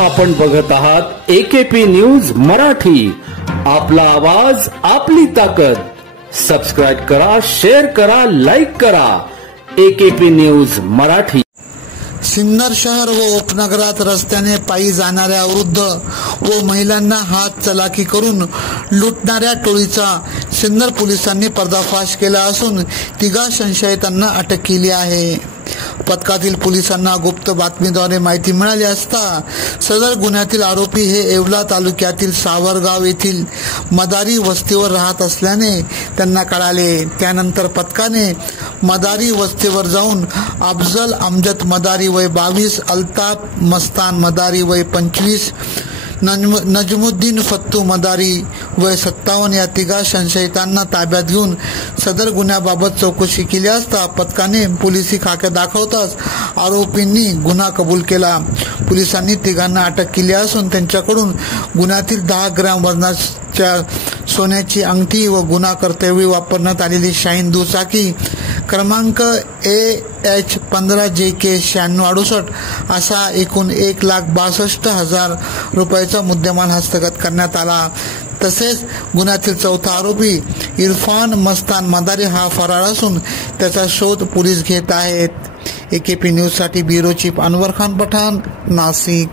आपण बघत आहात AKP न्यूज मराठी, आपला आवाज आपली ताकद। सबस्क्राइब करा, शेअर करा, लाईक करा। AKP news Marathi. सिन्नर शहर व उपनगरात रस्त्याने पायी जाणाऱ्या वृद्ध व महिलांना हात चलाकी करून लुटणाऱ्या टोळीचा सिन्नर पोलिसांनी पर्दाफाश केला असून 3 संशयितांना अटक केली आहे। पथकातील पोलिसांना गुप्त बातमीद्वारे माहिती मिळाली असता सदर गुन्ह्यातील आरोपी हे येवला तालुक्यातील सावरगाव येथील मदारी वस्तीवर राहत असल्याने त्यांना कळाले। त्यानंतर पथकाने मदारी वस्तीवर जाऊन अफजल अमजद मदारी वय 22, अल्ताफ मस्तान मदारी वय 25, नजमुद्दीन फत्तू मदारी वय 57 या 3 संशयितांना ताब्यात घेऊन सदर गुन्ह्याबाबत चौकशी केली असता पथकाने पोलिसी खाक्या दाखवताच आरोपींनी गुन्हा कबूल केला। पोलिसांनी 3 अटक केली असून त्यांच्याकडून गुन्ह्यातील 10 ग्रॅम वजनाच्या सोन्याची अंगठी व गुन्हा करतेवेळी वापरण्यात आलेली शाहीन दुचाकी क्रमांक AH 15 JK 9668 असा एकूण 1,62,000 रुपयाचा मुद्देमाल हस्तगत करण्यात आला। तसेच गुन्ह्यातील 4था आरोपी इरफान मस्तान मदारी हा फरार असून त्याचा शोध पोलीस घेत आहेत। AKP न्यूज साठी ब्युरो चीफ अनवर खान पठाण, नाशिक।